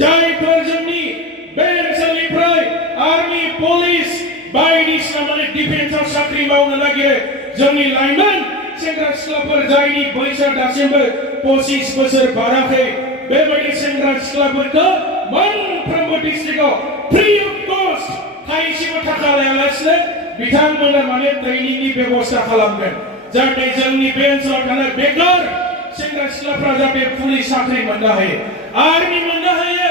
जायफोर जोंनि बे ओनसोलनिफ्राय आर्मी पुलिस बायदिसिना माने डिफेन्सआव साख्रि मावनो नागिरो जोंनि लाइमोन सेंग्रा सिख्लाफोर जायनि बैसोआ दासिमबो 25 बोसोर बाराखै बेबायदि सेंग्रा सिख्लाफोरखौ मोनफ्रोमबो डिस्ट्रिक्टआव फ्रि अफ कस्ट थाइसेबो थाखा लायालासिनो बिथांमोना माने ट्रेनिंनि बेबस्था खालामगोन जाहाथे जोंनि बे ओनसोलाव थानाय बेकार सेंग्रा सिख्लाफ्रा जाहाथे पुलिस साख्रि मोननो हायो आर्मी मोननो हायो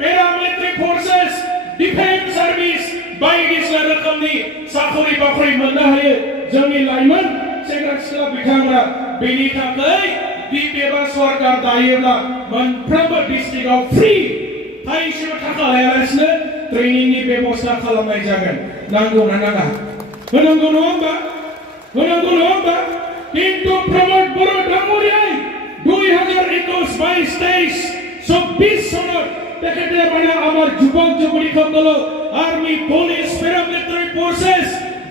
पेरामिलिटारि फोर्सेस डिफेन्स सार्भिस बायदिसिना रोखोमनि साखरि बाखरि मोननो हायो जोंनि लाइमोन सेंग्रा सिख्ला बिथांमोना बेनि थाखाय बिपिएफआ सरकार दायोब्ला मोनफ्रोमबो डिस्ट्रिक्टआव फ्रि थाइसेबो थाखा लायालासिनो ट्रेनिंनि बेबस्था खालामनाय जागोन नांगौ ना नाङा होनांगौ नङा होमबा किन्तु प्रमोद बर' डांगरिया 2021-22-23 24 সনত তেখেতে মানে আমার যুবক যুবতীসকল আর্মি পুলিশ প্যারামিলিটারি ফোর্সেস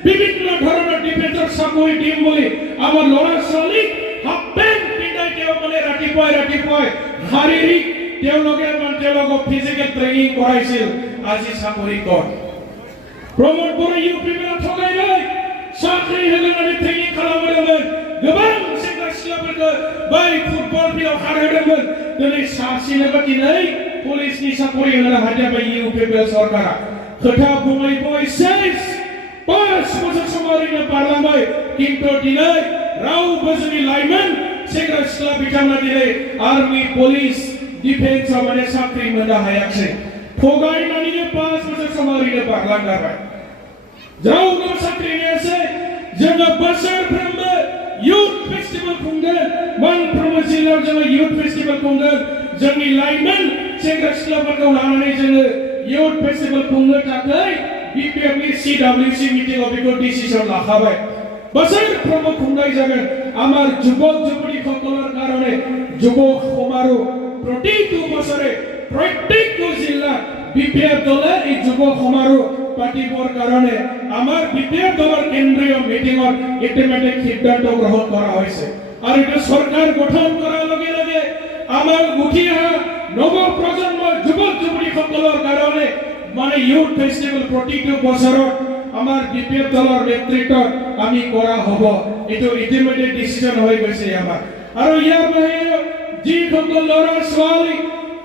বিভিন্ন ধরনের ডিফেন্সৰ চাকৰি দিম বুলি আমাৰ ল'ৰা ছোৱালীক হাফ পেন্ট পিন্ধাই তেওঁ মানে ৰাতিপুৱাই শাৰীৰিক তেওঁলোকক ফিজিকেল ট্ৰেইনিং কৰাইছিল আজি চাকৰি কৰ प्रमोद बर' इउपिएफआ थगायबाय साख्रि होनानै ट्रेनिं खालामदोंमोन गोबां सेंग्रा सिख्लाफोरखौ बै फुटबल फिल्डआव खारहोदोंमोन दिनै सासेनोबो दिनै पुलिसनि साखरि होनो हादिया इउपिएफ सरकारा खोथा बुङै सेस 5 बोसोर सम ओरैनो बारलांबाय किन्तु दिनै रावबो जोंनि लाइमोन सेंग्रा सिख्ला बिथांमोना दिनै आर्मी पुलिस डिफेन्सआव माने साख्रि मोननो हायाखै थगायनानैनो 5 बोसोर सम ओरैनो बारलांगारबाय रावबो साख्रि होयासै जोङो बोसोरफ्रोमबो युथ फेस्टिवल खुंगोन मोनफ्रोमबो जिल्लायाव जोङो युथ फेस्टिवल खुंगोन जोंनि लाइमोन सेंग्रा सिख्लाफोरखौ लानानै जोङो युथ फेस्टिवल खुंनो थाखाय बिपिएफनि सिडब्लिउसि मिटिंआव बेखौ डिसिसन लाखाबाय बोसोरफ्रोमबो खुंनाय जागोन আমার যুবক যুবতী সকলের কারণে যুবক সমারোহ প্রতিটো বছরে প্রত্যেক জেলা বিপিএফ দলে এই যুবক সমারোহ পাতিবৰ কাৰণে আমাৰ বিপিএফ দলৰ কেন্দ্ৰীয় মিটিঙত ইতিমধ্যে সিদ্ধান্ত গ্ৰহণ কৰা হৈছে আৰু এটা চৰকাৰ গঠন কৰাৰ লগে লগে আমাৰ উঠি অহা নৱ প্ৰজন্মৰ যুৱক যুৱতীসকলৰ কাৰণে মানে ইউথ ফেষ্টিভেল প্ৰতিটো বছৰত আমাৰ বিপিএফ দলৰ নেতৃত্বত আমি কৰা হ'ব এটো ইতিমধ্যে ডিসিশন হৈ গৈছে আমাৰ আৰু ইয়াৰ বাহিৰে যিসকল ল'ৰা ছোৱালী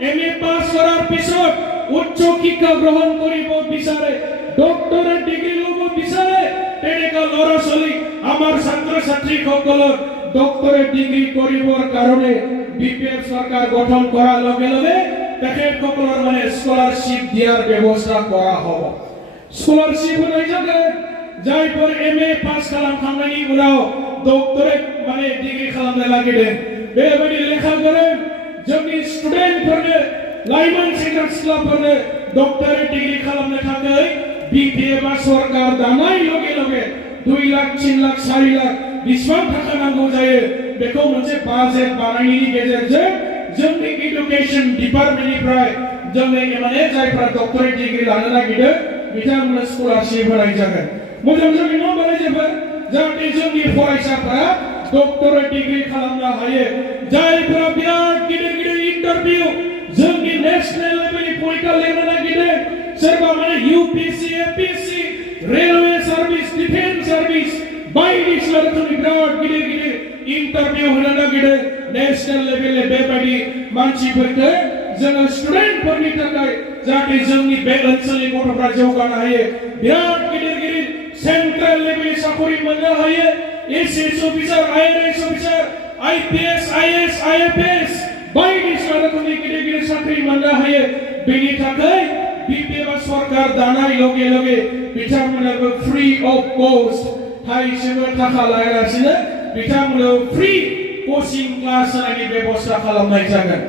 এমএ পাছ কৰাৰ পিছত উচ্চ শিক্ষা গ্ৰহণ কৰিব বিচাৰে ডক্টৰেট ডিগ্ৰী ল'ব বিচাৰে তেনেকা ল'ৰা ছোৱালী আমাৰ ছাত্ৰ ছাত্ৰীসকলক ডক্টৰেট ডিগ্ৰী কৰিবৰ কাৰণে বিপিএফ চৰকাৰ গঠন কৰাৰ লগে লগে তেখেতসকলৰ মানে স্কলাৰশ্বিপ দিয়াৰ ব্যৱস্থা কৰা হ'ব स्कॉलरशिप होनाय जागोन जायफोर एमए पास खालामखांनायनि उनाव डक्टरेट माने डिग्री खालामनो नागिरदों बेबायदि लेखा गोरों जोंनि स्टुडेन्टफोरनो लाइमोन सेंग्रा सिख्लाफोरनो डक्टरेट डिग्री खालामनो थाखाय बिपिएफआ सरकार दानाय लगे लगे 2 लाख 3 लाख 4 लाख बेसेबां थाखा नांगौ जायो बेखौ मोनसे बाजेट बानायनायनि गेजेरजों जोंनि एडुकेशन डिपार्टमेन्टनिफ्राय जोंनि माने जायफोरा डक्टरेट डिग्री लानो नागिरदों बिथांमोननो स्कलारशिप होनाय जागोन मोजां जोंनि न' बानायजोबो जाहाथे जोंनि फरायसाफोरा डक्टरेट डिग्री खालामनो हायो जायफोरा बिराद गिदिर गिदिर इन्टारभिउ जोंनि नेशनेल लेभेलनि परीक्षा लिरनो नागिरदों सोरबा माने UPSC APSC railway service defence service बायदिसिना रोखोमनि बिराद गिदिर गिदिर इन्टारभिउ होनो नागिरदों नेशनेल लेभेलनि बेबायदि मानसिफोरखौ जोङो स्टुडेन्टफोरनि थाखाय जाहाथे जोंनि बे ओनसोलनि गथ'फ्रा जौगानो हायो बिराद गिदिर गिदिर सेन्ट्रेल लेभेलनि साखरि मोननो हायो SS officer IRS officer IPS IAS IFS बायदिसिना रोखोमनि गिदिर गिदिर साख्रि मोननो हायो बेनि थाखाय बिपिएफआ सरकार दानाय लगे लगे बिथांमोननोबो फ्रि अफ कस्ट थाइसेबो थाखा लायालासिनो बिथांमोननो फ्रि कोचिं क्लास होनायनि बेबस्था खालामनाय जागोन